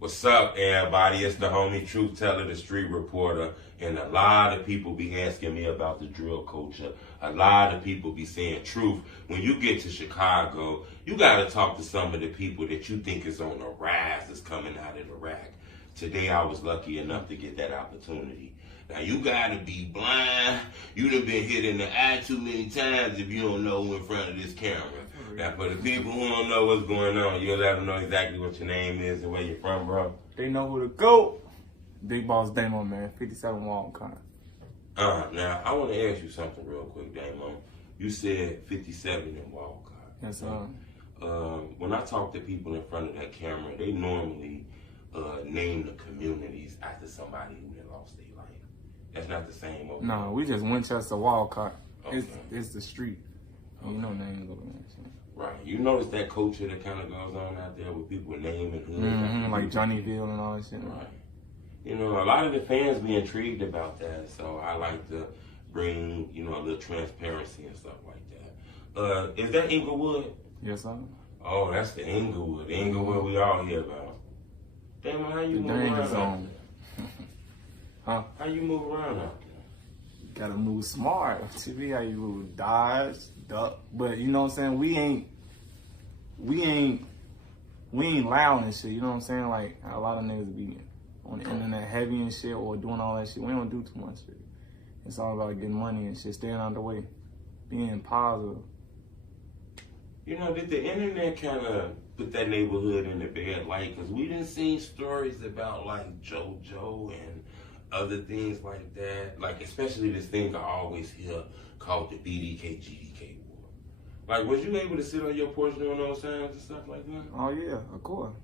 What's up, everybody? It's the homie Truth Teller, the street reporter, and a lot of people be asking me about the drill culture. A lot of people be saying, Truth, when you get to Chicago, you got to talk to some of the people that you think is on the rise that's coming out of the rack. Today, I was lucky enough to get that opportunity. Now, you got to be blind. You done been hit in the eye too many times if you don't know in front of this camera. Now, for the people who don't know what's going on, you'll let them know exactly what your name is and where you're from, bro. They know who to go. Big Boss Damo, man. 57 Walcott. Now, I want to ask you something real quick, Damo. You said 57 in Walcott. Yes, sir. When I talk to people in front of that camera, they normally name the communities after somebody who done lost their life. That's not the same over No, we just Winchester Walcott. Okay. It's the street. Okay. You know names over there. So. Right. You notice that culture that kind of goes on out there with people naming hoods. Like Johnnyville and all that shit. Right. You know, a lot of the fans be intrigued about that, so I like to bring, a little transparency and stuff like that. Is that Inglewood? Yes, sir. Oh, that's the Inglewood. The Inglewood we all hear about. Damn, how you move around out there? Huh? How you move around out there? Gotta move smart. TV, how you move, dodge, duck. But you know what I'm saying? We ain't loud and shit. You know what I'm saying? Like a lot of niggas be on the internet heavy and shit or doing all that shit. We don't do too much shit. It's all about getting money and shit, staying out the way, being positive. You know, did the internet kind of put that neighborhood in a bad light? Because we done seen stories about like JoJo and other things like that, like especially this thing I always hear called the BDK-GDK war. Like, was you able to sit on your porch doing those sounds and stuff like that? Oh yeah, of course.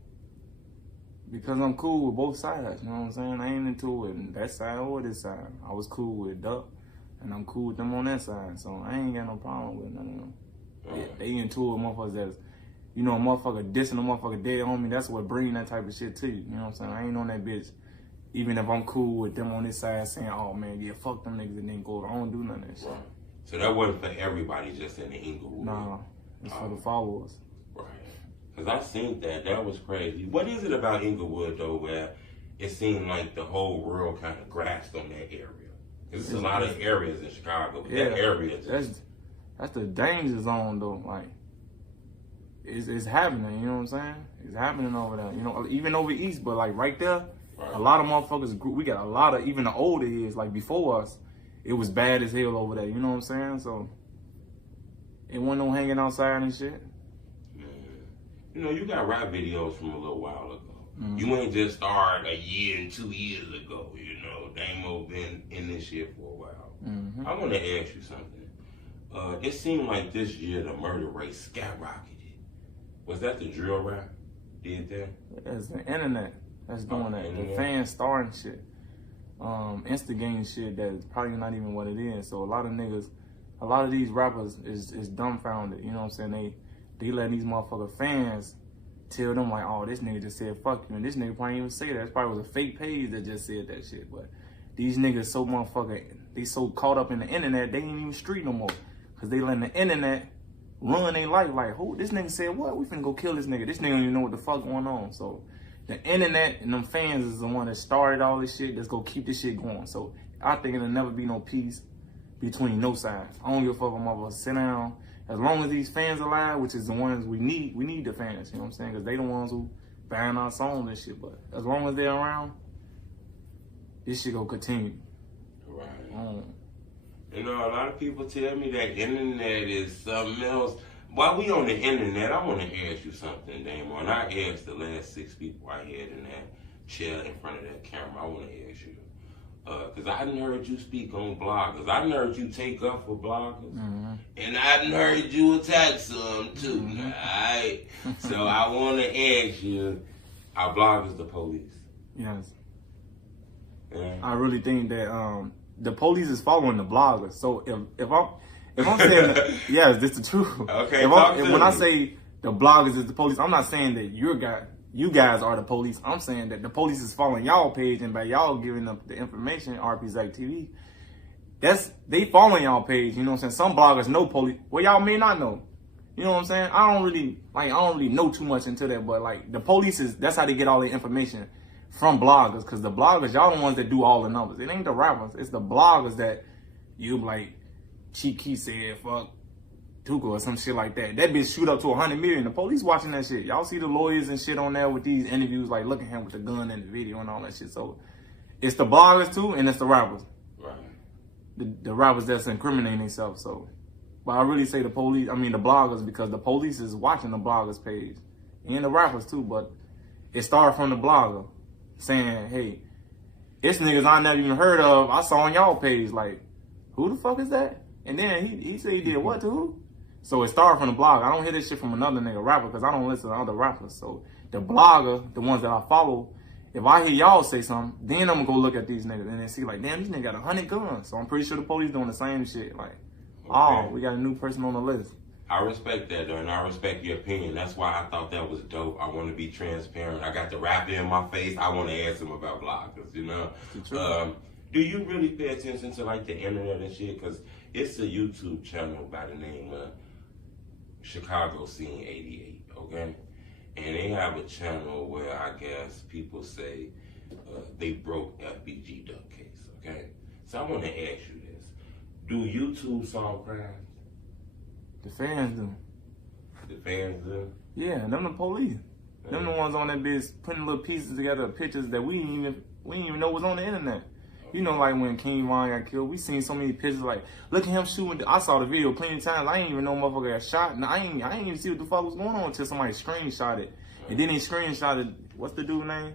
Because I'm cool with both sides, you know what I'm saying? I ain't into it that side or this side. I was cool with Duck, and I'm cool with them on that side, so I ain't got no problem with none of them. They into it, motherfuckers that's, a motherfucker dissing a motherfucker dead on me, that's what bring that type of shit to you, you know what I'm saying? I ain't on that bitch. Even if I'm cool with them on this side saying, oh man, yeah, fuck them niggas and then go, I don't do none of that shit. Right. So that wasn't for everybody just in the Inglewood? Nah, it's for the followers. Right. Because I seen that. That was crazy. What is it about Inglewood, though, where it seemed like the whole world kind of grasped on that area? Because there's a lot of areas in Chicago, but that area just... That's the danger zone, though. Like, it's happening, you know what I'm saying? It's happening over there. Even over east, but like right there, a lot of motherfuckers, we got a lot of, even the older years, like before us, it was bad as hell over there, you know what I'm saying? So, it wasn't no hanging outside and shit. Man. You got rap videos from a little while ago. You ain't just started a year and 2 years ago, Damo been in this shit for a while. I want to ask you something. It seemed like this year the murder rate skyrocketed. Was that the drill rap did that? It's the internet that's doing that. The fans starting shit. Instigating shit that's probably not even what it is. So a lot of these rappers is dumbfounded. You know what I'm saying? They let these motherfucker fans tell them like, oh, this nigga just said fuck you. And this nigga probably even say that. It probably was a fake page that just said that shit. But these niggas so they so caught up in the internet, they ain't even street no more. Cause they letting the internet run their life. Like, who? This nigga said what? We finna go kill this nigga. This nigga don't even know what the fuck going on. So the internet and them fans is the one that started all this shit that's gonna keep this shit going. So I think it'll never be no peace between no sides. I don't give a fuck if motherfuckers sit down. As long as these fans are alive, which is the ones we need the fans, you know what I'm saying? Cause they the ones who buying our songs and shit. But as long as they're around, this shit gonna continue. Right. A lot of people tell me that internet is something else. While we on the internet, I want to ask you something, Damo. And I asked the last 6 people I had in that chair in front of that camera. I want to ask you. Because I done heard you speak on bloggers. I done heard you take up for bloggers. And I done heard you attack some, too. All right? So I want to ask you, are bloggers the police? Yes. I really think that... the police is following the bloggers. So if I'm saying that, yes, this is the truth. Okay. When I say the bloggers is the police, I'm not saying that you guys are the police. I'm saying that the police is following y'all page, and by y'all giving up the information, RPZAC TV, they following y'all page. You know what I'm saying? Some bloggers know police. Well, y'all may not know. You know what I'm saying? I don't really know too much into that, but like the police that's how they get all their information from bloggers, because the bloggers, y'all the ones that do all the numbers. It ain't the rappers, it's the bloggers that you like. Chief Keef said fuck Tuka or some shit like that. That bitch shoot up to 100 million. The police watching that shit. Y'all see the lawyers and shit on there with these interviews, like look at him with the gun in the video and all that shit. So it's the bloggers too, and it's the rappers. Right. The rappers that's incriminating themselves. So, but I really say the police. I mean the bloggers, because the police is watching the bloggers page, and the rappers too. But it started from the blogger saying, "Hey, it's niggas I never even heard of. I saw on y'all page. Like, who the fuck is that?" And then he said he did what to who? So it started from the blog. I don't hear this shit from another nigga rapper because I don't listen to other rappers. So the blogger, the ones that I follow, if I hear y'all say something, then I'm gonna go look at these niggas and then see like, damn, these niggas got 100 guns. So I'm pretty sure the police doing the same shit. Like, oh, we got a new person on the list. I respect that though, and I respect your opinion. That's why I thought that was dope. I want to be transparent. I got the rapper in my face. I want to ask him about bloggers, you know? Do you really pay attention to like the internet and shit? Because it's a YouTube channel by the name of Chicago Scene 88, okay? And they have a channel where I guess people say they broke FBG duck case, okay? So I want to ask you this. Do YouTube solve crimes? The fans do. The fans do? Yeah, them the police. Them the ones on that bitch putting little pieces together, pictures that we didn't even know was on the internet. You know, like when KingVon got killed, we seen so many pictures. Like, look at him shooting. I saw the video plenty of times. I ain't even know motherfucker got shot. And I ain't even see what the fuck was going on until somebody screenshot it. And then they screenshotted. What's the dude's name?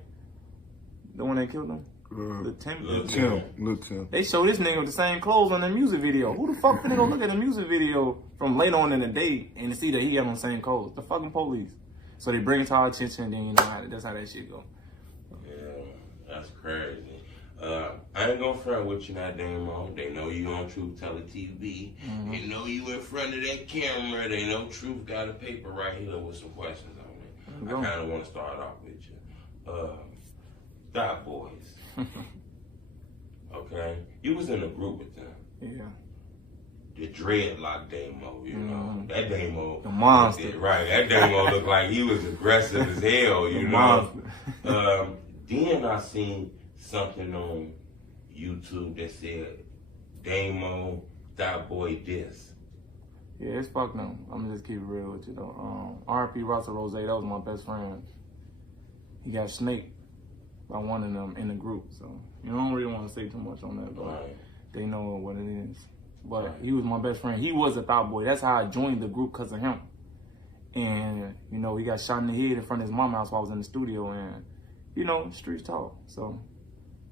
The one that killed him. LilTim. They showed this nigga with the same clothes on the music video. Who the fuck finna go look at the music video from later on in the day and see that he got on the same clothes? The fucking police. So they bring it to our attention, and then you know that's how that shit go. Yeah, that's crazy. I ain't gonna front with you now, Damo. They know you on Truth Teller TV. They know you in front of that camera. They know Truth got a paper right here with some questions on it. I kind of want to start off with you. ThotBoyz. Okay? You was in a group with them. Yeah. The dreadlock Damo, you know. That Damo. The monster. Right. That Damo looked like he was aggressive as hell, you know. Then I seen something on YouTube that said Damo, ThotBoy this. Yeah, it's fucked them. I'm gonna just keep it real with you though. R.P. Russell Rose, that was my best friend. He got snaked by one of them in the group, so you don't really want to say too much on that, but they know what it is. But he was my best friend. He was a ThotBoy. That's how I joined the group, because of him. And you know, he got shot in the head in front of his mama house while I was in the studio, and you know, streets talk. So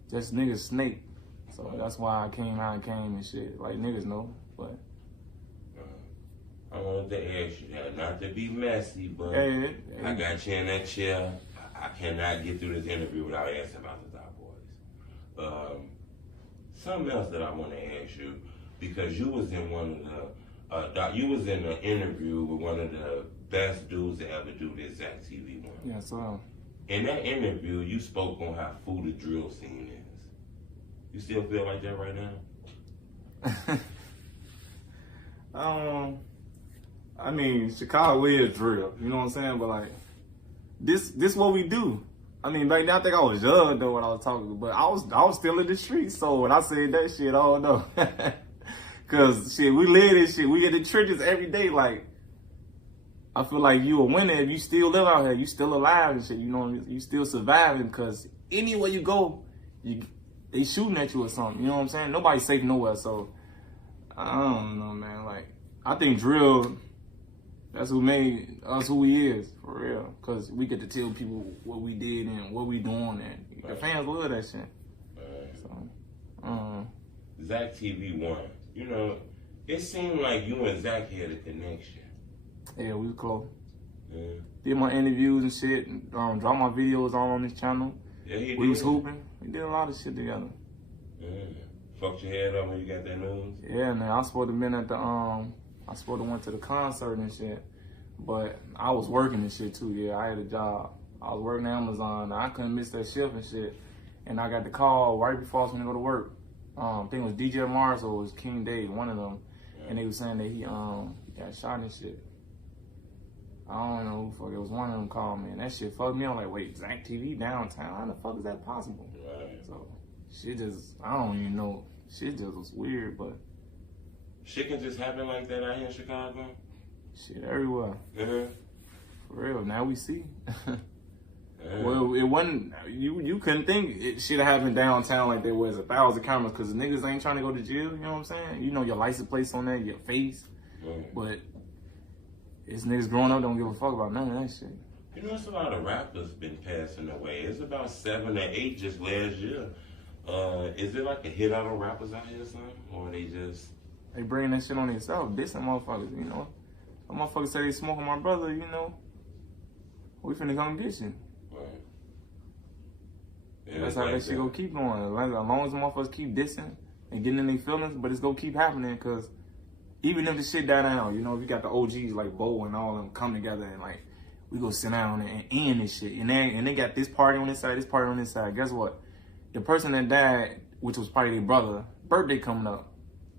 just niggas snake. So that's why I came out and came and shit. Like niggas know, but I wanted to ask you that, not to be messy, but hey. I got you in that chair. I cannot get through this interview without asking about the ThotBoyz. Something else that I want to ask you, because you was in one of the, you was in an interview with one of the best dudes to ever do this Zach TV one. Yeah, so. In that interview, you spoke on how food the drill scene is. You still feel like that right now? I mean, Chicago is drill. You know what I'm saying? But like, this what we do. I mean, back then I think I was young though when I was talking, but I was still in the streets. So when I said that shit, I don't know. Cause shit, we live this shit. We get the trenches every day. Like, I feel like you a winner if you still live out here. You still alive and shit. You know, you still surviving. Cause anywhere you go, they shooting at you or something. You know what I'm saying? Nobody's safe nowhere. So I don't know, man. Like, I think drill, that's who made us who we is, for real. Cause we get to tell people what we did and what we doing, and the fans love that shit. So, Zach TV 1. You know, it seemed like you and Zach had a connection. Yeah, we was close. Did my interviews and shit. Dropped my videos all on this channel. Yeah, we was hooping. We did a lot of shit together. Fucked your head up when you got that news? Yeah, man. I was supposed to been at the I was supposed to went to the concert and shit, but I was working and shit too. Yeah, I had a job. I was working at Amazon. I couldn't miss that shift and shit. And I got the call right before I was gonna go to work. I think it was DJ Mars or it was King Dave, one of them. And they was saying that he got shot and shit. I don't know who the fuck it was. One of them called me, and that shit fucked me. I'm like, wait, Zach TV downtown? How the fuck is that possible? Right. So, shit just, I don't even know. Shit just was weird, but. Shit can just happen like that out here in Chicago? Shit everywhere. Yeah. For real, now we see. Yeah. Well, it wasn't, you couldn't think it should have happened downtown like there was 1,000 cameras because the niggas ain't trying to go to jail, you know what I'm saying? You know your license plates on there, your face. Right. But it's niggas growing up don't give a fuck about none of that shit. You know, it's a lot of rappers been passing away. It's about 7 or 8 just last year. Is it like a hit out of rappers out here or something? Or they just... They bring that shit on themselves, dissing motherfuckers, you know? Some motherfuckers say they smoking my brother, you know? We finna come get you. Right. Yeah, that's how like that shit gonna keep going. As long as the motherfuckers keep dissing and getting in their feelings, but it's gonna keep happening because even if the shit die down, you know, if you got the OGs like Bo and all of them come together and like, we go sit down and end this shit. And they got this party on this side, this party on this side. Guess what? The person that died, which was probably their brother, birthday coming up.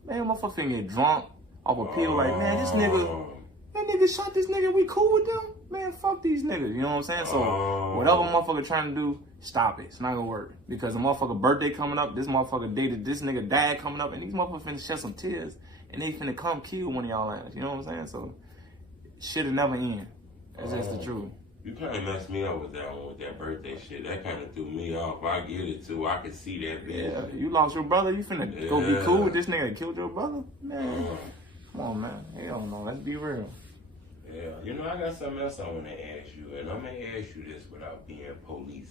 Man, motherfucker finna get drunk off a pill like, man, this nigga, that nigga shot this nigga, we cool with them? Man, fuck these niggas, you know what I'm saying? So, whatever motherfucker trying to do, stop it. It's not gonna work. Because the motherfucker birthday coming up, this motherfucker dated this nigga dad coming up, and these motherfuckers finna shed some tears, and they finna come kill one of y'all ass, you know what I'm saying? So, shit'll never end. That's just the truth. You kind of messed me up with that one, with that birthday shit. That kind of threw me off. I get it, too. I can see that, bitch. Yeah, you lost your brother. You finna go be cool with this nigga that killed your brother? Man, come on, man. Hell no. Let's be real. Yeah. You know, I got something else I want to ask you. And I'm going to ask you this without being policey.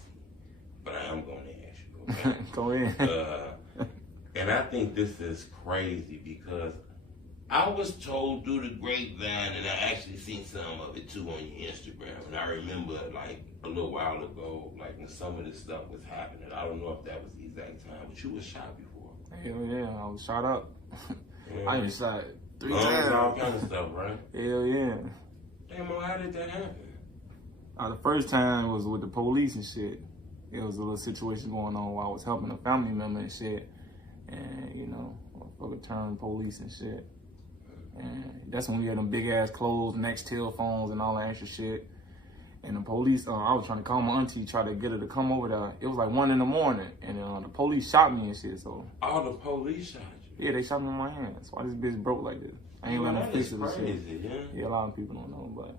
But I am going to ask you, okay? Go ahead. And I think this is crazy because I was told through the grapevine, and I actually seen some of it too on your Instagram. And I remember, like, a little while ago, like, when some of this stuff was happening. I don't know if that was the exact time, but you was shot before. Hell yeah, I was shot up. Yeah. I been shot 3 times. All kind of stuff, right? Hell yeah. Damn, how did that happen? The first time was with the police and shit. It was a little situation going on while I was helping a family member and shit. And, you know, motherfucker turned police and shit. And that's when we had them big ass clothes, Nextel phones, and all that extra shit. And the police, I was trying to call my auntie, try to get her to come over there. It was like 1 in the morning, and the police shot me and shit. So. Oh, the police shot you? Yeah, they shot me in my hand. That's why this bitch broke like this. I ain't letting them fix it and shit. Yeah, a lot of people don't know, but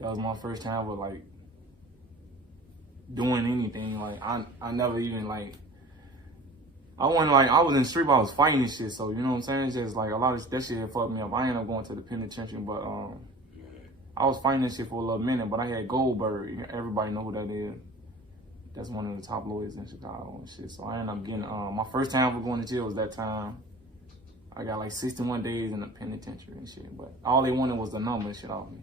that was my first time with like doing anything. Like I never even like. I was in the street, but I was fighting and shit, so you know what I'm saying? It's just like a lot of that shit fucked me up. I ended up going to the penitentiary, but I was fighting this shit for a little minute, but I had Goldberg. Everybody know who that is. That's one of the top lawyers in Chicago and shit. So I ended up getting, my first time for going to jail was that time. I got like 61 days in the penitentiary and shit, but all they wanted was the number and shit off me.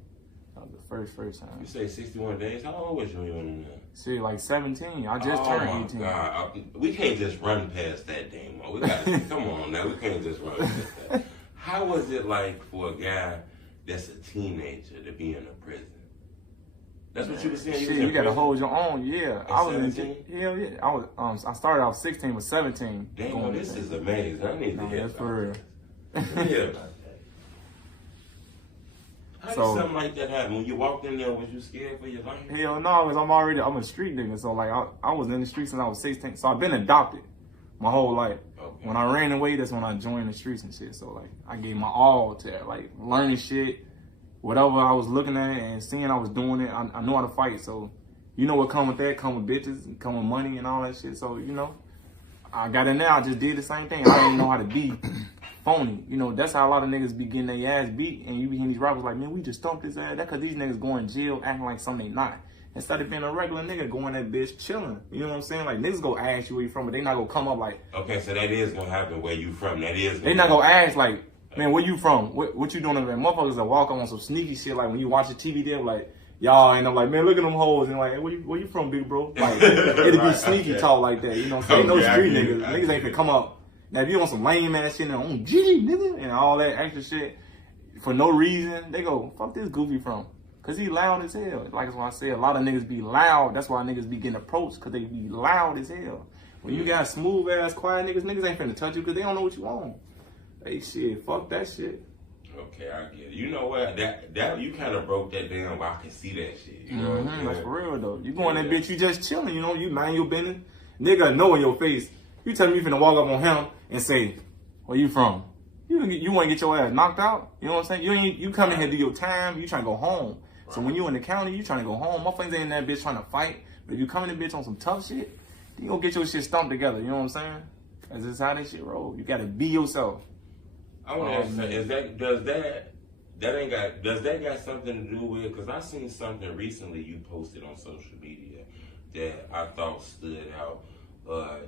That was the first time. You say 61 days? How old was you when you went in there? Shit, like 17. I just turned 18. God. We can't just run past that, Damo. We gotta come on now. We can't just run past that. How was it like for a guy that's a teenager to be in a prison? That's what you were saying. Shit, you gotta hold your own. Yeah, I was 17? Hell yeah. I was. I started off 16, but 17. Damn, this is amazing. I need to hear that's for real. Yeah. How did something like that happen? When you walked in there, was you scared for your life? Hell no, because I'm a street nigga. So like I was in the streets since I was 16. So I've been adopted my whole life. Okay. When I ran away, that's when I joined the streets and shit. So like I gave my all to that, like learning shit. Whatever I was looking at and seeing I was doing it, I know how to fight. So you know what come with that? Come with bitches, and come with money and all that shit. So, you know, I got in there, I just did the same thing. I didn't know how to be phony. You know, that's how a lot of niggas be getting their ass beat, and you be hearing these rappers like, man, we just stumped his ass. That's because these niggas going to jail acting like something they not. Instead of being a regular nigga going that bitch chilling. You know what I'm saying? Like, niggas go ask you where you from, but they not going to come up like... Okay, so that is going to happen where you from. That is They not going to ask like, man, where you from? What you doing over there? Motherfuckers that walk on some sneaky shit, like when you watch the TV, they're like, y'all, and I'm like, man, look at them hoes, and like, hey, where you from, big bro? Like, it'll be sneaky talk like that, you know what I'm saying? No street niggas. Niggas ain't gonna come up. Now, if you on some lame ass shit, and on G, nigga, and all that extra shit, for no reason, they go, fuck this goofy from. Cause he loud as hell. Like that's why I say a lot of niggas be loud. That's why niggas be getting approached, cause they be loud as hell. When you got smooth ass, quiet niggas ain't finna touch you, cause they don't know what you want. Hey, shit, fuck that shit. Okay. Okay, I get it. You know what? That you kind of broke that down, but I can see that shit. You know what I'm saying? That's for real though. You go in that bitch, you just chilling. You know, you mind your business. Nigga know in your face. You tell me you finna walk up on him and say, "Where you from?" You want to get your ass knocked out? You know what I'm saying? You come in here to do your time. You trying to go home. Right. So when you in the county, you trying to go home. Motherfuckers ain't in that bitch trying to fight. But if you come in the bitch on some tough shit, you gonna get your shit stumped together. You know what I'm saying? That's just how that shit roll. You gotta be yourself. I want to ask, does that got something to do with? Because I seen something recently you posted on social media that I thought stood out.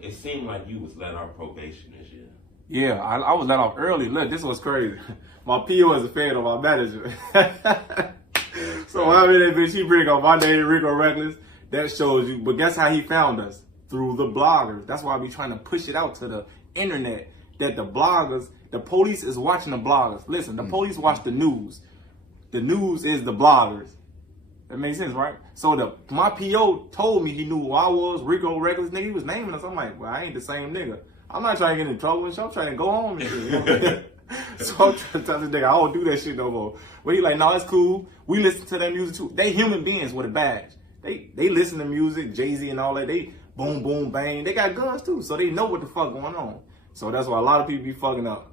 It seemed like you was let off probation this year. Yeah, I was let off early. Look, this was crazy. My PO is a fan of my manager. So I mean, that bitch, he bring up my name, Rico Reckless. That shows you. But guess how he found us? Through the bloggers. That's why I be trying to push it out to the internet. That the bloggers, the police is watching the bloggers. Listen, the police watch the news. The news is the bloggers. That makes sense, right? So my PO told me he knew who I was, Rico Reckless, nigga. He was naming us. I'm like, well, I ain't the same nigga. I'm not trying to get in trouble and shit. I'm trying to go home and shit. You know what I mean? So I'm trying to tell this nigga, I don't do that shit no more. But he like, no, it's cool. We listen to that music too. They human beings with a badge. They listen to music, Jay-Z and all that. They boom, boom, bang. They got guns too, so they know what the fuck going on. So that's why a lot of people be fucking up.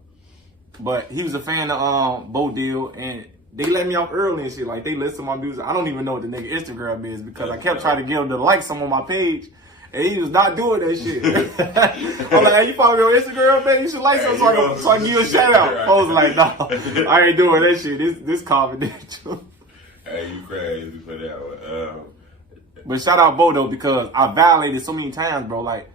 But he was a fan of Bo Deal, and they let me off early and shit. Like, they listen to my music. I don't even know what the nigga Instagram is because I kept trying to get him to like some on my page. And he was not doing that shit. I'm like, hey, you follow me on Instagram, man? You should like something so I can give you a shout out. I was like, no, I ain't doing that shit. This confidential. Hey, you crazy for that one. But shout out Bo though, because I violated so many times, bro. Like,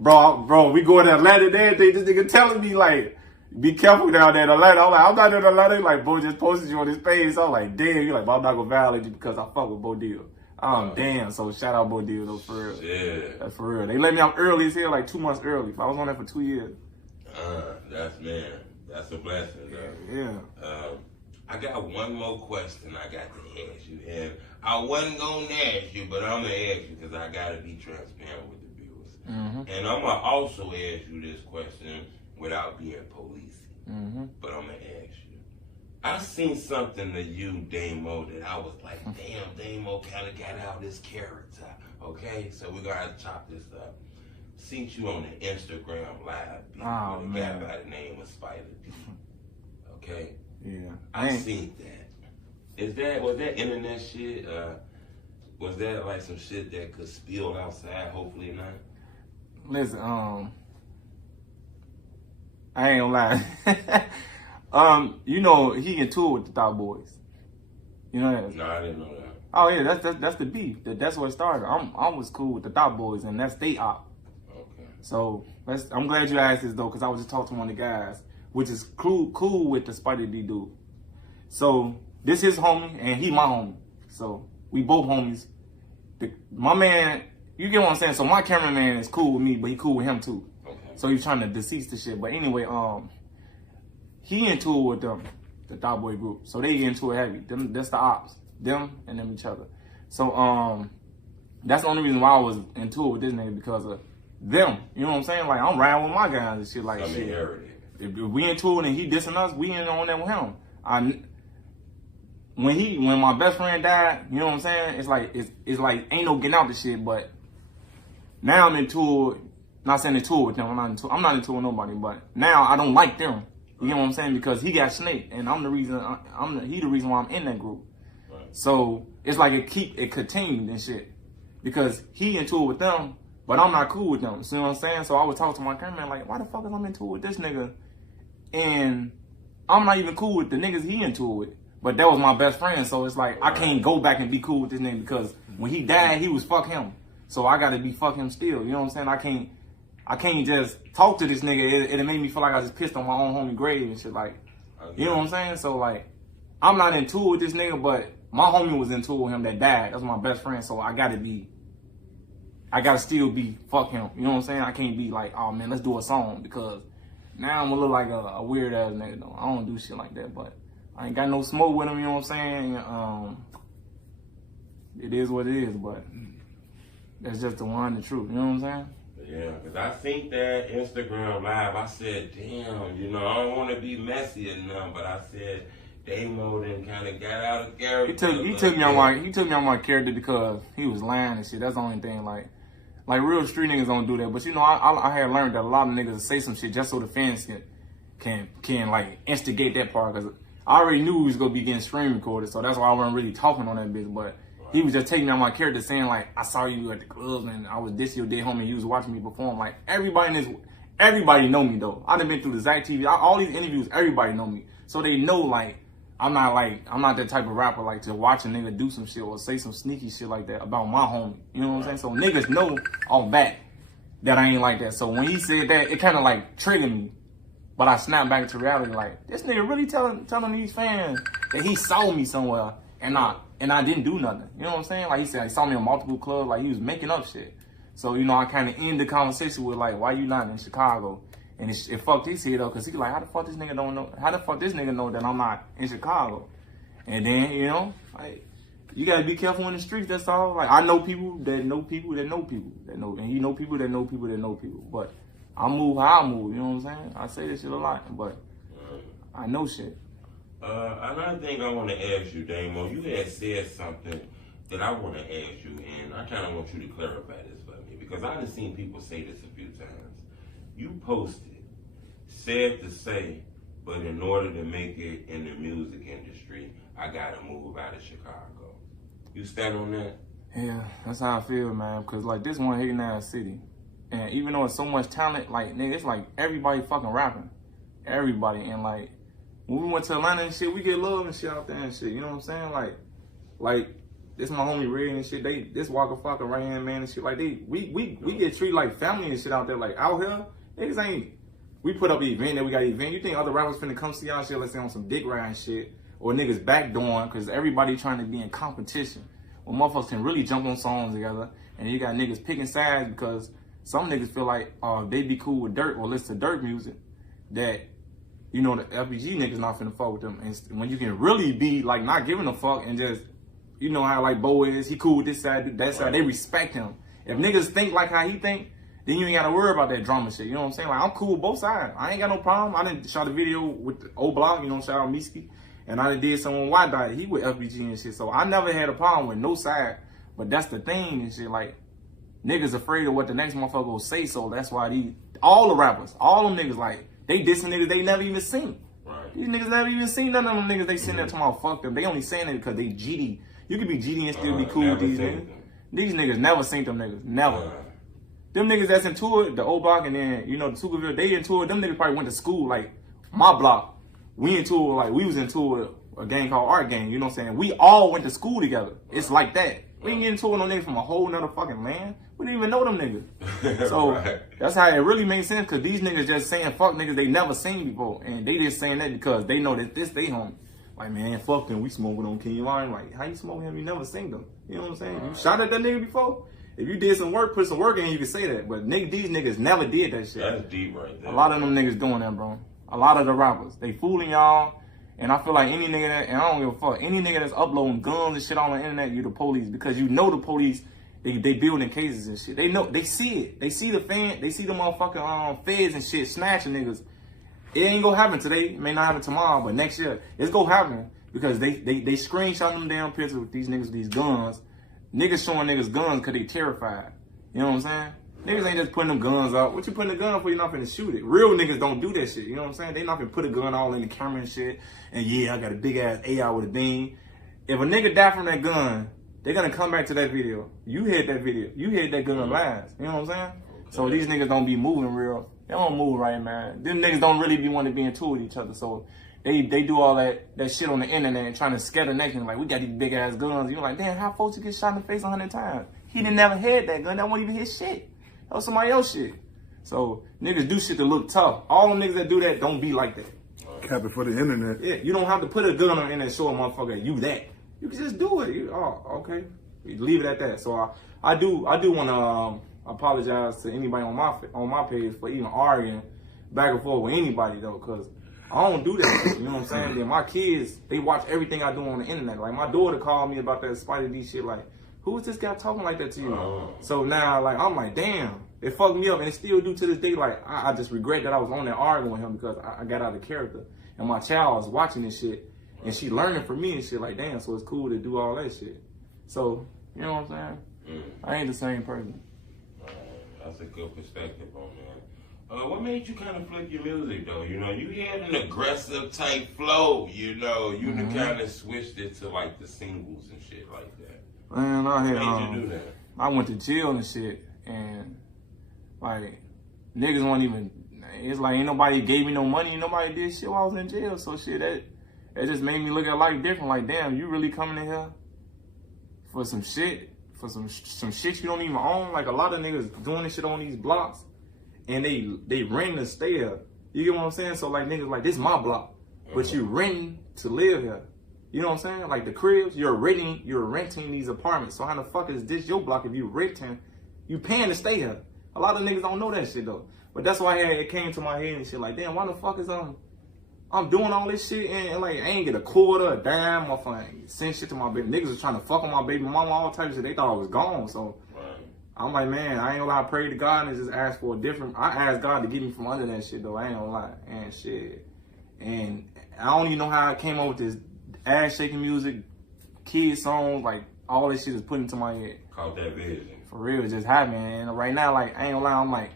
bro, we going to Atlanta and everything. This nigga telling me like, be careful down there in Atlanta. I'm like, I'm not in Atlanta. Like, Bo just posted you on his page. So I'm like, damn. You're like, but I'm not gonna violate you because I fuck with Bo Deal. Damn. So shout out Bo Deal though, for real. Yeah. That's for real. They let me out early as hell, like 2 months early. I was on there for 2 years. That's a blessing though. Yeah. I got one more question I got to ask you, and I wasn't gonna ask you, but I'm gonna ask you because I gotta be transparent with the viewers. Mm-hmm. And I'm gonna also ask you this question without being policey. Mm-hmm. But I'm gonna ask you. I seen something to you, Damo, that I was like, damn, Damo kind of got out this character. Okay, so we're gonna have to chop this up. Seen you on the Instagram live with a guy by the name of Spider D. Okay. Yeah. I seen that. Was that internet shit? Was that like some shit that could spill outside? Hopefully not. Listen, I ain't gonna lie. You know he in tour with the ThotBoyz. You know that? No, I didn't know that. Oh yeah, that's the beef. That's what started. I was cool with the ThotBoyz, and that's they op. Okay. So I'm glad you asked this though, because I was just talking to one of the guys, which is cool with the Spider D dude. So this his homie and he my homie. So we both homies. My man, you get what I'm saying? So my cameraman is cool with me, but he cool with him too. Okay. So he's trying to decease the shit. But anyway, he in tour with them, the ThotBoyz group. So they into it heavy. That's the ops. Them and them each other. So that's the only reason why I was in tour with this nigga, because of them. You know what I'm saying? Like, I'm riding with my guys and shit like shit. If we in tour and he dissing us, we ain't on that with him. When my best friend died, you know what I'm saying? It's like ain't no getting out the shit. But now I'm in tour. Not saying in tour with them. I'm not in tour with nobody. But now I don't like them. You know what I'm saying? Because he got snaked, and I'm the reason. He the reason why I'm in that group. Right. So it's like it contained and shit. Because he in tour with them, but I'm not cool with them. See what I'm saying? So I was talking to my cameraman like, why the fuck is I'm in tour with this nigga? And I'm not even cool with the niggas he in tour with. But that was my best friend, so it's like, I can't go back and be cool with this nigga because when he died, he was fuck him. So I gotta be fuck him still, you know what I'm saying? I can't just talk to this nigga. It made me feel like I just pissed on my own homie grave and shit, like, you know what I'm saying? So like, I'm not in tour with this nigga, but my homie was in tour with him that died. That's my best friend, so I gotta still be fuck him, you know what I'm saying? I can't be like, oh man, let's do a song, because now I'm gonna look like a weird ass nigga though. I don't do shit like that, but I ain't got no smoke with him, you know what I'm saying? It is what it is, but that's just the one, the truth, you know what I'm saying? Yeah, because I think that Instagram Live, I said, damn, you know, I don't want to be messy or nothing, but I said, Damo then kind of got out of character. He took me on my character because he was lying and shit. That's the only thing. Like real street niggas don't do that. But you know, I had learned that a lot of niggas say some shit just so the fans can like instigate that part. Because I already knew he was gonna be getting screen recorded, so that's why I wasn't really talking on that bitch. But he was just taking me on my character, saying like, I saw you at the clubs and I was this your day homie. You was watching me perform. Like everybody know me though. I done been through the Zach TV, all these interviews. Everybody know me, so they know like. I'm not that type of rapper like to watch a nigga do some shit or say some sneaky shit like that about my homie. You know what I'm saying? So niggas know on that I ain't like that. So when he said that, it kind of like triggered me. But I snapped back to reality like, this nigga really telling these fans that he saw me somewhere and I didn't do nothing. You know what I'm saying? Like he said, he saw me in multiple clubs, like he was making up shit. So, you know, I kind of end the conversation with like, why you not in Chicago? And it fucked his head up because he like, how the fuck this nigga know that I'm not in Chicago? And then, you know, like, you gotta be careful in the streets, that's all. Like, I know people that know people that know people that know, and you know people that know people that know people. But I move how I move, you know what I'm saying? I say this shit a lot, but I know shit. Another thing I want to ask you, Damo, you had said something that I want to ask you, and I kind of want you to clarify this for me, because I done seen people say this a few times. You posted, sad to say, but in order to make it in the music industry, I gotta move out of Chicago. You stand on that? Yeah, that's how I feel, man, because like this one hating ass city. And even though it's so much talent, like, nigga, it's like everybody fucking rapping. Everybody. And like, when we went to Atlanta and shit, we get love and shit out there and shit. You know what I'm saying? Like this my homie Red and shit. This Walker fucking right hand man and shit. Like we get treated like family and shit out there. Like out here, niggas ain't. We put up an event that we got an event. You think other rappers finna come see our shit? Let's say on some dick ride and shit, or niggas backdooring because everybody trying to be in competition. Well, motherfuckers can really jump on songs together, and you got niggas picking sides because some niggas feel like they be cool with dirt or listen to dirt music, that, you know, the LPG niggas not finna fuck with them. And when you can really be like not giving a fuck and just, you know how like Bo is, he cool with this side, that side, they respect him. If niggas think like how he think, then you ain't gotta worry about that drama shit. You know what I'm saying? Like, I'm cool with both sides. I ain't got no problem. I done shot a video with the O Block, you know, shout out Miski. And I done did some on White Dot. He with LPG and shit. So I never had a problem with no side. But that's the thing and shit. Like, niggas afraid of what the next motherfucker will say. So that's why all the rappers, all them niggas, like, they dissing niggas they never even seen. Right. These niggas never even seen none of them niggas they sitting there talking about fuck them. They only saying it because they GD. You can be GD and still be cool with these niggas. These niggas never seen them niggas. Never. Them niggas that's into it, the O Block and then, you know, the Sugarville, they into it. Them niggas probably went to school, like, my block. We into it, like, we was into it, a gang called Art Gang, you know what I'm saying? We all went to school together. It's like that. We ain't getting into it no niggas from a whole nother fucking land. We didn't even know them niggas. So, that's how it really makes sense, because these niggas just saying fuck niggas they never seen before. And they just saying that because they know that this they homie. Like, man, fuck them, we smoking on KingVon. Like, how you smoking him? You never seen them. You know what I'm saying? You shot at that nigga before? If you did some work, put some work in, you can say that. But these niggas never did that shit. That's deep right there. A lot of them niggas doing that, bro. A lot of the rappers. They fooling y'all. And I feel like any nigga that, and I don't give a fuck, any nigga that's uploading guns and shit on the internet, you the police. Because you know the police, they building cases and shit. They know, they see it. They see the motherfucking feds and shit snatching niggas. It ain't gonna happen today. It may not happen tomorrow, but next year, it's gonna happen. Because they screenshot them damn pictures with these niggas with these guns. Niggas showing niggas guns because they terrified. You know what I'm saying? Niggas ain't just putting them guns out. What you putting the gun for? You're not finna shoot it. Real niggas don't do that shit. You know what I'm saying? They not finna put a gun all in the camera and shit. And yeah, I got a big ass AR with a beam. If a nigga die from that gun, they're gonna come back to that video. You hit that video. You hit that gun last. You know what I'm saying? So these niggas don't be moving real. They don't move right, man. Them niggas don't really be wanting to be in tour with each other. So they do all that shit on the internet and trying to scare the next nigga. Like, we got these big ass guns. You're like, damn, how folks you get shot in the face 100 times? He didn't never had that gun. That wasn't even his shit. That was somebody else's shit. So niggas do shit to look tough. All them niggas that do that don't be like that. Cap it for the internet. Yeah, you don't have to put a gun on the internet and show a motherfucker you that. You can just do it. Okay. Leave it at that. So I do want to apologize to anybody on my page for even arguing back and forth with anybody though, because I don't do that. You know what I'm saying? Then my kids, they watch everything I do on the internet. Like, my daughter called me about that Spider D shit. Like, who is this guy talking like that to you? So now, like, I'm like, damn, it fucked me up, and it still do to this day. Like, I just regret that I was on there arguing with him because I got out of character. And my child was watching this shit, and she learning from me and shit. Like, damn, so it's cool to do all that shit. So, you know what I'm saying? I ain't the same person. That's a good perspective on that. What made you kind of flip your music though? You know, you had an aggressive type flow. You know, you kind of switched it to like the singles and shit like that. Man, I had, what made you do that? I went to jail and shit, and like niggas weren't even. It's like ain't nobody gave me no money, and nobody did shit while I was in jail. So shit, that just made me look at life different. Like, damn, you really coming in here for some shit, for some shit you don't even own. Like a lot of niggas doing this shit on these blocks, and they rent to stay here. You get what I'm saying? So like niggas like, this my block, but you renting to live here. You know what I'm saying? Like the cribs, you're renting these apartments. So how the fuck is this your block if you renting? You paying to stay here. A lot of niggas don't know that shit though. But that's why it came to my head and shit like, damn, why the fuck is I'm doing all this shit and like I ain't get a quarter, a dime, motherfucking send shit to my baby. Niggas was trying to fuck on my baby mama, all types of shit. They thought I was gone. So I'm like, man, I ain't gonna lie, I prayed to God and just asked for a different. I asked God to get me from under that shit though. I ain't gonna lie. And shit. And I don't even know how I came up with this ass shaking music, kid songs, like all this shit is put into my head. Caught that vision. For real, it just happened. And right now, like, I ain't gonna lie,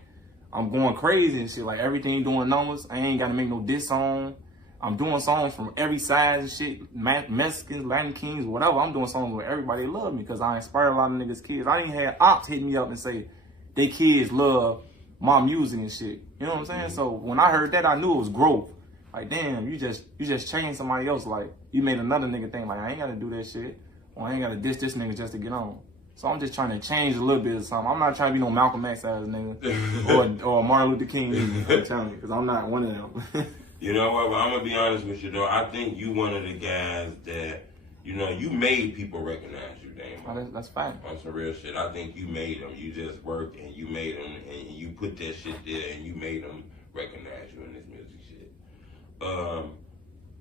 I'm going crazy and shit. Like, everything doing numbers. I ain't gotta make no diss song. I'm doing songs from every side and shit. Mexicans, Latin Kings, whatever. I'm doing songs where everybody love me because I inspire a lot of niggas' kids. I ain't had ops hit me up and say they kids love my music and shit. You know what I'm saying? So when I heard that, I knew it was growth. Like, damn, you just changed somebody else. Like, you made another nigga think like, I ain't gotta do that shit. Or I ain't gotta diss this nigga just to get on. So I'm just trying to change a little bit of something. I'm not trying to be no Malcolm X ass nigga or Martin Luther King either, I'm telling you, because I'm not one of them. You know what? Well, I'm gonna be honest with you though. I think you one of the guys that, you know, you made people recognize you, Damo. Oh, that's fine. On some real shit. I think you made them. You just worked and you made them and you put that shit there and you made them recognize you in this music shit.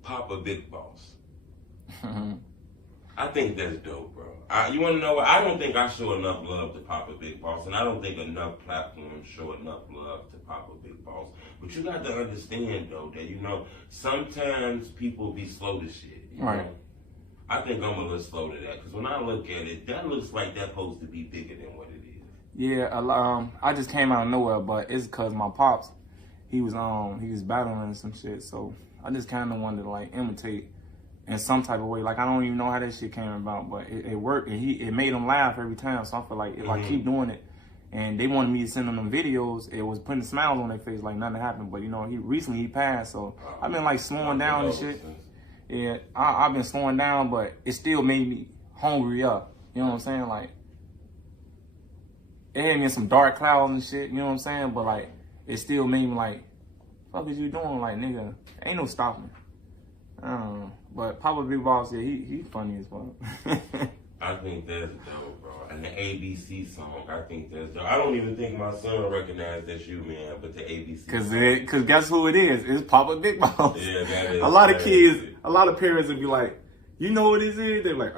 PapaBigBoss. I think that's dope, bro. You want to know what? I don't think I show enough love to PapaBigBoss, and I don't think enough platforms show enough love to PapaBigBoss. But you got to understand, though, that, you know, sometimes people be slow to shit. You know? I think I'm a little slow to that, because when I look at it, that looks like that's supposed to be bigger than what it is. Yeah, I just came out of nowhere, but it's because my pops, he was battling some shit, so I just kind of wanted to, like, imitate in some type of way. Like, I don't even know how that shit came about, but it worked, and it made him laugh every time. So I feel like if I keep doing it, and they wanted me to send them videos, it was putting smiles on their face like nothing happened. But, you know, recently he passed, so I've been, like, slowing down and shit. Yeah, I've been slowing down, but it still made me hungry up. You know what I'm saying? Like, it had me in some dark clouds and shit, you know what I'm saying? But, like, it still made me like, fuck is you doing? Like, nigga, ain't no stopping. I don't know. But PapaBigBoss, yeah, he funny as fuck. I think that's dope, bro. And the ABC song, I think that's dope. I don't even think my son recognized that's you, man, but the ABC Cause guess who it is? It's PapaBigBoss. Yeah, that is. A lot of kids, a lot of parents would be like, you know what this is? They're like,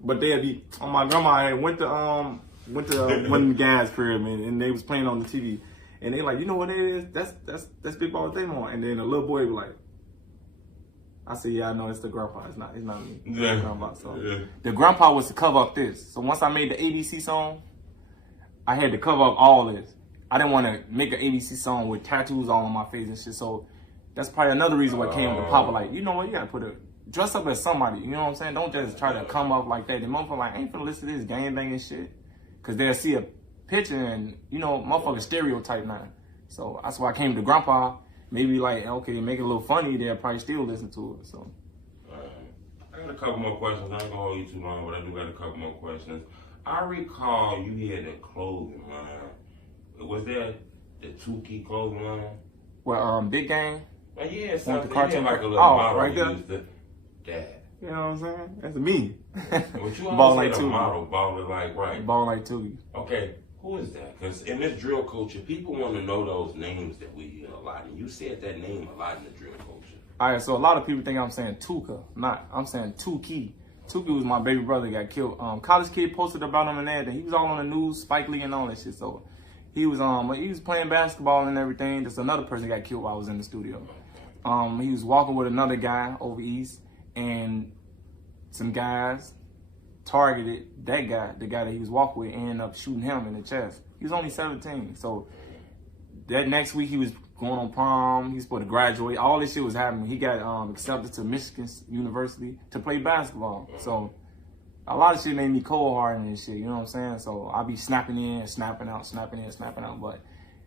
But they'd be, my grandma had went to one of the guys' crib, and they was playing on the TV. And they like, you know what it is? That's Big Boss Damo. And then the little boy was like, I said, yeah, I know it's the grandpa. It's not me. It's the grandpa. So the grandpa was to cover up this. So once I made the ABC song, I had to cover up all this. I didn't want to make an ABC song with tattoos all on my face and shit. So that's probably another reason why I came with the Papa. Like, you know what? You gotta dress up as somebody. You know what I'm saying? Don't just try to come up like that. The motherfucker like, I ain't finna listen to this gangbanging shit. Cause they'll see a picture and, you know, motherfucker stereotype now. So that's why I came to grandpa. Maybe like, okay, make it a little funny, they'll probably still listen to it. So I got a couple more questions. I ain't gonna hold you too long, but I do got a couple more questions. I recall you had a clothing line. Was that the Tukey clothing line? Well, Big Gang? Yeah, something. The cartoon, like a little model right there. That. You know what I'm saying? That's me. But you Ball always like had a Tukey. model, balling like, right. Ball like Tukey. Okay, who is that? Because in this drill culture, people want to know those names that we hear a lot. And you said that name a lot in the drill culture. All right, so a lot of people think I'm saying Tuka. I'm saying Tukey. Tuki was my baby brother, got killed. College kid posted about him and everything. He was all on the news, Spike Lee and all that shit. So he was playing basketball and everything. Just another person got killed while I was in the studio. He was walking with another guy over east, and some guys targeted that guy, the guy that he was walking with, and ended up shooting him in the chest. He was only 17. So that next week he was going on prom. He was supposed to graduate. All this shit was happening. He got accepted to Michigan University to play basketball. So a lot of shit made me cold-hearted and shit, you know what I'm saying? So I be snapping in, snapping out, snapping in, snapping out. But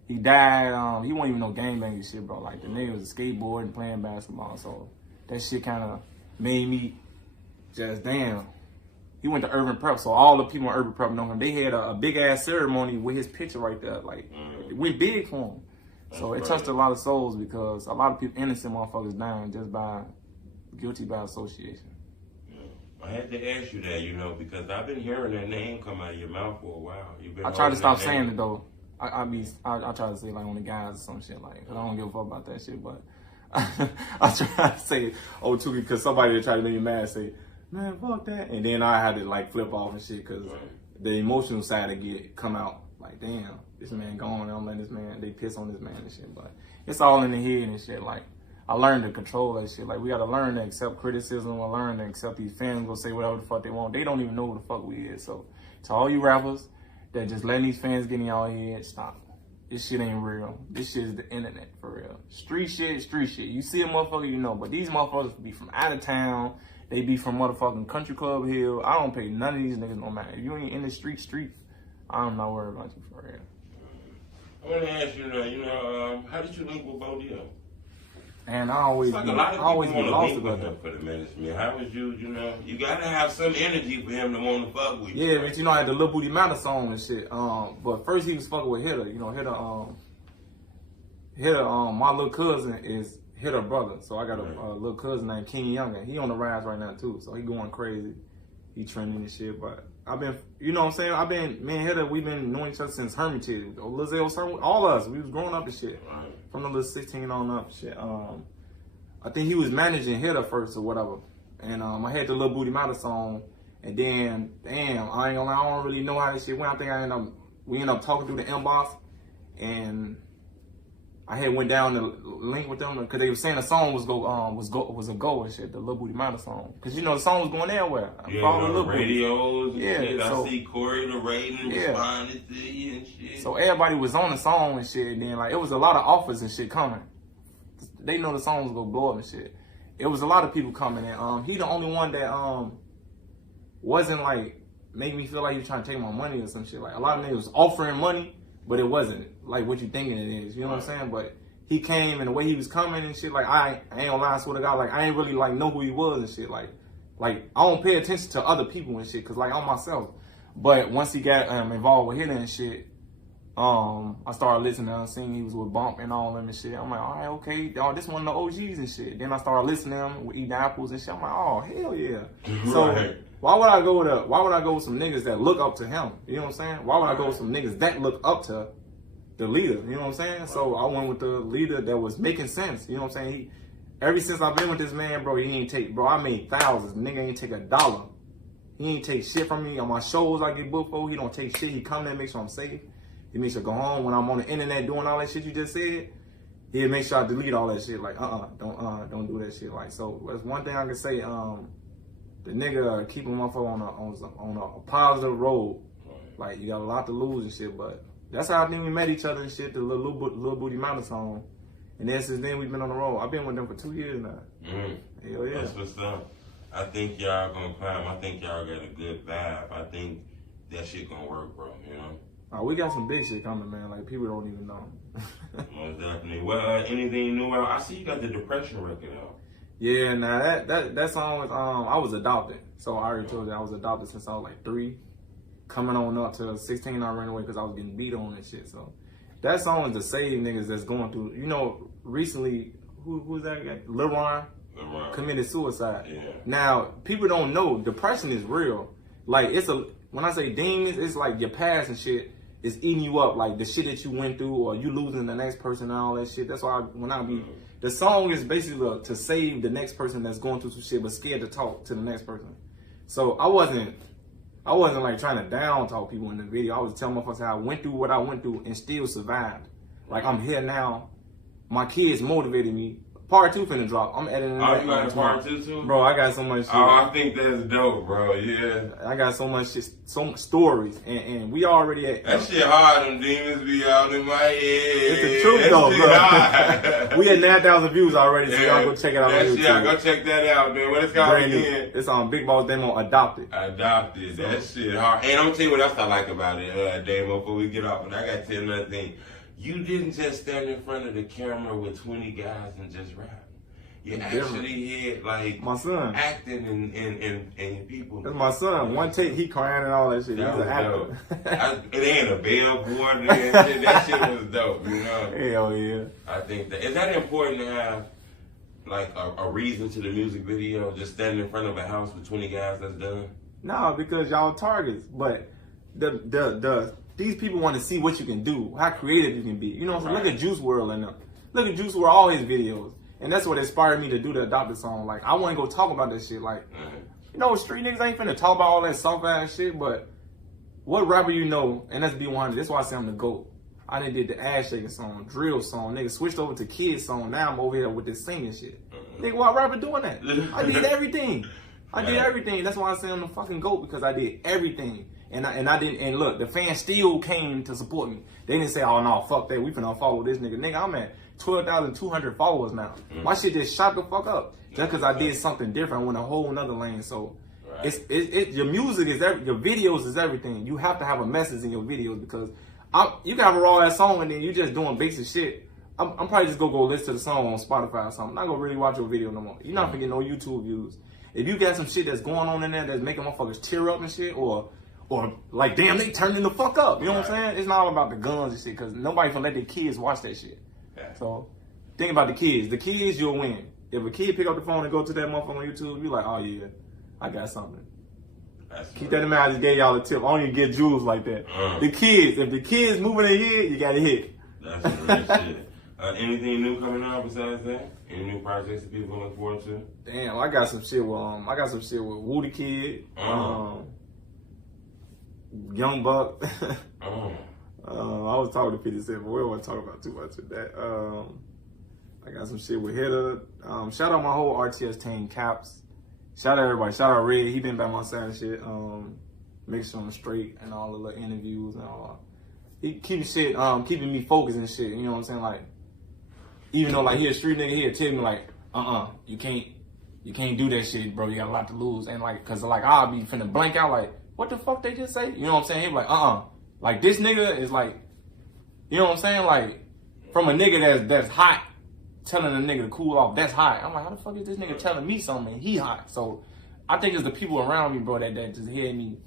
he died. He wasn't even no gangbanging shit, bro. Like, the nigga was skateboarding, playing basketball. So that shit kind of made me just, damn. He went to Urban Prep, so all the people in Urban Prep know him. They had a big-ass ceremony with his picture right there. Like, it went big for him. So it touched a lot of souls because a lot of people, innocent motherfuckers, dying just by guilty by association. I had to ask you that, you know, because I've been hearing that name come out of your mouth for a while. I try to stop saying it though. I try to say like on the guys or some shit like, cause I don't give a fuck about that shit. But I try to say oh Tuki because somebody that tried to make me mad say, man, fuck that, and then I had to like flip off and shit because the emotional side of come out. Like, damn, this man gone. I'm letting this man, they piss on this man and shit. But it's all in the head and shit. Like, I learned to control that shit. Like, we gotta learn to accept criticism. I learn to accept these fans go say whatever the fuck they want. They don't even know who the fuck we is. So, to all you rappers that just letting these fans get in y'all head, stop. This shit ain't real. This shit is the internet, for real. Street shit. You see a motherfucker, you know. But these motherfuckers be from out of town. They be from motherfucking Country Club Hill. I don't pay none of these niggas no matter. If you ain't in the street, I'm not worried about you, for real. I want to ask you, how did you link with Bo Deal? And I always be lost about him for the minutes, man. How was you you gotta have some energy for him to want to fuck with you. Yeah, but I had the Lil Booty Matter song and shit. But first he was fucking with Hitter. Hitter, my little cousin is Hitter brother. So I got a little cousin named KingVon. He on the rise right now too. So he going crazy. He trending and shit, but I've been, you know what I'm saying? Me and Hitter, we've been knowing each other since Hermitage. Lizelle, all of us, we was growing up and shit. Right. From the little 16 on up and shit. I think he was managing Hitter first or whatever. And I had the Lil Booty Matter song. And then, damn, I ain't gonna lie, I don't really know how this shit went. I think we ended up talking through the inbox. And I had went down to link with them because they were saying the song was a go and shit, the Lil Booty Matter song. Because, the song was going everywhere. Yeah, on the radios and shit. So, I see Corey the Raven responded to you and shit. So everybody was on the song and shit. And then, like, it was a lot of offers and shit coming. They know the song was going to blow up and shit. It was a lot of people coming in. He the only one that wasn't, like, making me feel like he was trying to take my money or some shit. Like, a lot of niggas was offering money. But it wasn't like what you thinking it is, you know what I'm saying? But he came and the way he was coming and shit, like I ain't gonna lie, I swear to God, like I ain't really like know who he was and shit. Like I don't pay attention to other people and shit, cause like I'm myself. But once he got involved with Hitter and shit, I started listening and seeing he was with Bump and all them and shit. I'm like, all right, okay, this one of the OGs and shit. Then I started listening to him with eating apples and shit. I'm like, oh hell yeah. So why would I go with some niggas that look up to him? You know what I'm saying? Why would I go with some niggas that look up to the leader? You know what I'm saying? So I went with the leader that was making sense. You know what I'm saying? Ever since I've been with this man, bro, I made thousands. Nigga ain't take $1. He ain't take shit from me. On my shows I get booked for, he don't take shit. He come there, make sure I'm safe. He makes sure I go home when I'm on the internet doing all that shit you just said. He'll make sure I delete all that shit. Like, don't do that shit. Like, so that's one thing I can say. The nigga keep a motherfucker on a positive road. Like, you got a lot to lose and shit, but that's how I think we met each other and shit, the Lil Booty Matter song. And then since then, we've been on the road. I've been with them for 2 years now. Hell yeah. That's what's up. I think y'all gonna climb. I think y'all got a good vibe. I think that shit gonna work, bro, you know? We got some big shit coming, man. Like, people don't even know. Most definitely. Well, anything new out? I see you got the Depression record out. Yeah, now that song was I was adopted. So I already told you I was adopted since I was like 3. Coming on up to 16, I ran away because I was getting beat on and shit. So that song is to save niggas that's going through. You know, recently who's that guy? Lil Ron committed suicide. Yeah. Now people don't know depression is real. Like when I say demons, it's like your past and shit is eating you up. Like the shit that you went through or you losing the next person and all that shit. That's why the song is basically to save the next person that's going through some shit but scared to talk to the next person. So I wasn't like trying to down talk people in the video. I was telling motherfuckers how I went through what I went through and still survived. Like I'm here now. My kids motivated me. Part 2 finna drop. I'm editing. Oh, you got a part 2 too? Bro, I got so much shit. Oh, I think that's dope, bro. Yeah. I got so much shit, so much stories, and we already at. That shit hard. Them demons be out in my head. It's the truth though, bro. We at 9,000 views already, so y'all go check it out on YouTube. Yeah, go check that out, man. What it's called again? It's on Big Boss Damo Adopted. Adopted. That shit hard. And I'm gonna tell you what else I like about it, Damo, before we get off. And I gotta tell you another thing. You didn't just stand in front of the camera with 20 guys and just rap. You actually had like my son acting and people. That's my son. One take, he crying and all that shit. He's an actor. It ain't a billboard and shit. That shit was dope, you know. Hell yeah. I think that is that important to have like a reason to the music video, just standing in front of a house with 20 guys that's done. No, because y'all targets, but these people want to see what you can do, how creative you can be. You know what I'm saying? Look at Juice WRLD and them. Look at Juice WRLD, all his videos. And that's what inspired me to do the Adopted song. Like, I want to go talk about that shit. Like, you know, street niggas ain't finna talk about all that soft ass shit, but what rapper you know, and that's B100, that's why I say I'm the GOAT. I done did the ass shaking song, drill song, nigga switched over to kids song, now I'm over here with this singing shit. Nigga, what rapper doing that? I did everything. I did everything. That's why I say I'm the fucking GOAT, because I did everything. And I didn't, and look, the fans still came to support me. They didn't say, oh no, fuck that, we finna follow this nigga. Nigga, I'm at 12,200 followers now. My shit just shot the fuck up. Just because I did something different, I went a whole nother lane. So it's your music is your videos is everything. You have to have a message in your videos, because you can have a raw ass song and then you just doing basic shit. I'm probably just gonna go listen to the song on Spotify or something. I'm not gonna really watch your video no more. You're not gonna get no YouTube views. If you got some shit that's going on in there that's making motherfuckers tear up and shit, or like, damn, they turning the fuck up. You know what I'm saying? It's not all about the guns and shit, because nobody can let their kids watch that shit. So, think about the kids. The kids, you'll win. If a kid pick up the phone and go to that motherfucker on YouTube, you like, oh yeah, I got something. Keep that in mind. I just gave y'all a tip. I don't even get jewels like that. The kids, if the kids moving their head, you gotta hit. That's real shit. Anything new coming out besides that? Any new projects that people look forward to? Damn, I got some shit with Woo the Kid, Young Buck. I was talking to 50 Cent, but we don't want to talk about too much of that. I got some shit with Hitter. Shout out my whole RTS team, Caps. Shout out everybody. Shout out Red. He been by my side and shit. Make sure I'm straight and all the little interviews and all. He keeping me focused and shit. You know what I'm saying? Like, even though like he a street nigga, he'll tell me like, you can't do that shit, bro. You got a lot to lose. And like, cause like I'll be finna blank out like, what the fuck they just say? You know what I'm saying? He be like, like this nigga is like, you know what I'm saying? Like, from a nigga that's hot, telling a nigga to cool off, that's hot. I'm like, how the fuck is this nigga telling me something and he hot? So I think it's the people around me, bro, that just hear me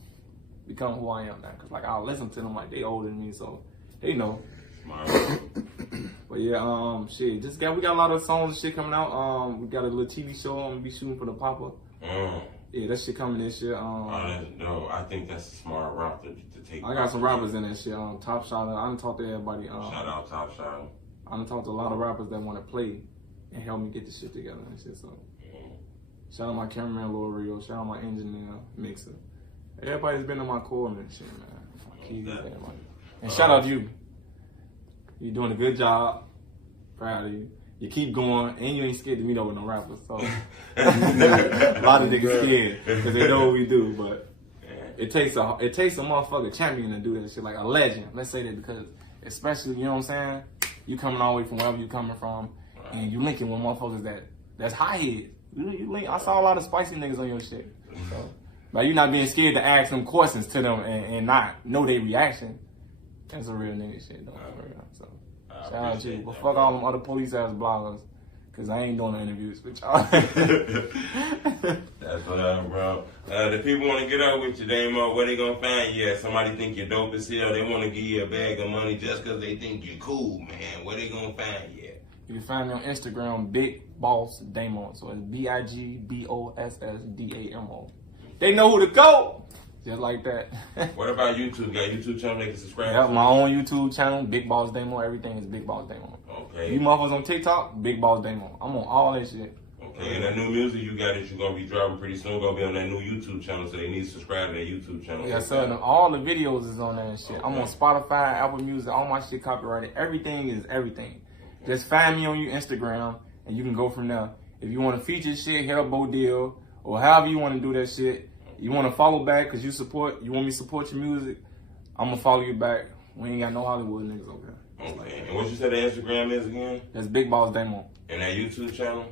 become who I am now. Cause like I'll listen to them like they older than me, so they know. But yeah, shit, we got a lot of songs and shit coming out. We got a little TV show I'm gonna be shooting for the Papa. Yeah, that shit coming this year. No, I think that's a smart route to take. I got some rappers in that shit. Top Shot. I done talked to everybody. Shout out Top Shot. I done talked to a lot of rappers that want to play and help me get the shit together and shit. So, shout out my cameraman Lil Rio. Shout out my engineer Mixer. Everybody's been in my corner and shit, man. My keys, everybody. And shout out to you. You're doing a good job. Proud of you. You keep going, and you ain't scared to meet up with no rappers. So a lot of niggas scared because they know what we do. But it takes a motherfucking champion to do that shit, like a legend. Let's say that, because especially, you know what I'm saying, you coming all the way from wherever you coming from, and you linking with motherfuckers that's high heads. You link. I saw a lot of spicy niggas on your shit. So, but you not being scared to ask them questions to them and not know their reaction. That's a real nigga shit, though. So. Shout out to you. But fuck all them other police ass bloggers, cause I ain't doing no interviews with y'all. That's what up, bro. The people want to get up with you, Damo. Where they gonna find you at? Somebody think you're dope as hell. They want to give you a bag of money just cause they think you're cool, man. Where they gonna find you at? You can find me on Instagram, Big Boss Damo. So it's BIGBOSSDAMO. They know who to go. Just like that. What about YouTube? Got a YouTube channel they can subscribe to? Yeah, my own YouTube channel, Big Boss Damo. Everything is Big Boss Damo. Okay. You motherfuckers on TikTok, Big Boss Damo. I'm on all that shit. Okay. Okay, and that new music you got that you're gonna be dropping pretty soon gonna be on that new YouTube channel, so they need to subscribe to that YouTube channel. Yeah, so all the videos is on there and shit. I'm on Spotify, Apple Music, all my shit copyrighted. Everything is everything. Just find me on your Instagram and you can go from there. If you want to feature shit, hit up Bo Deal or however you want to do that shit. You want to follow back because you want me to support your music, I'm gonna follow you back. We ain't got no Hollywood niggas over here. Okay, and what you said the Instagram is again? That's Big Boss Damo. And that YouTube channel?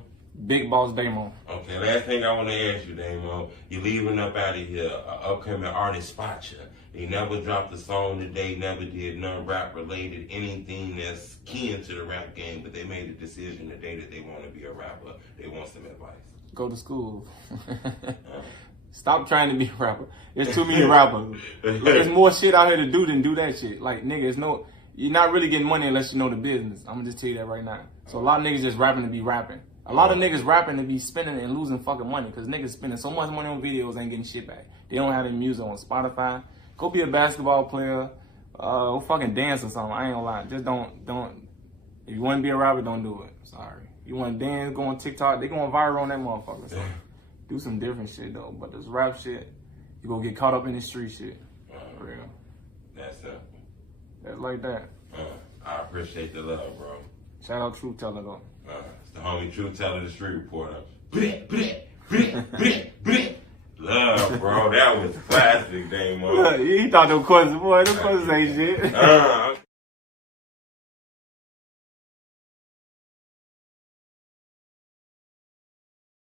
Big Boss Damo. Okay, last thing I want to ask you, Damo, you leaving up out of here, an upcoming artist spot you. They never dropped a song today, never did none rap related, anything that's key into the rap game, but they made a decision today that they want to be a rapper. They want some advice. Go to school. Stop trying to be a rapper. There's too many rappers. There's more shit out here to do than do that shit. Like, nigga, you're not really getting money unless you know the business. I'm gonna just tell you that right now. So a lot of niggas just rapping to be rapping. A lot of niggas rapping to be spending and losing fucking money because niggas spending so much money on videos ain't getting shit back. They don't have any music on Spotify. Go be a basketball player. Go fucking dance or something. I ain't gonna lie. Just don't. If you want to be a rapper, don't do it. Sorry. You want to dance, go on TikTok. They going viral on that motherfucker. So do some different shit though. But this rap shit, you gonna get caught up in the street shit. For real. That's simple. That's like that. I appreciate the love, bro. Shout out Truth Teller though. It's the homie Truth Teller, the street reporter. Love, bro. That was classic, Damo. He thought them questions, boy. Them questions ain't shit.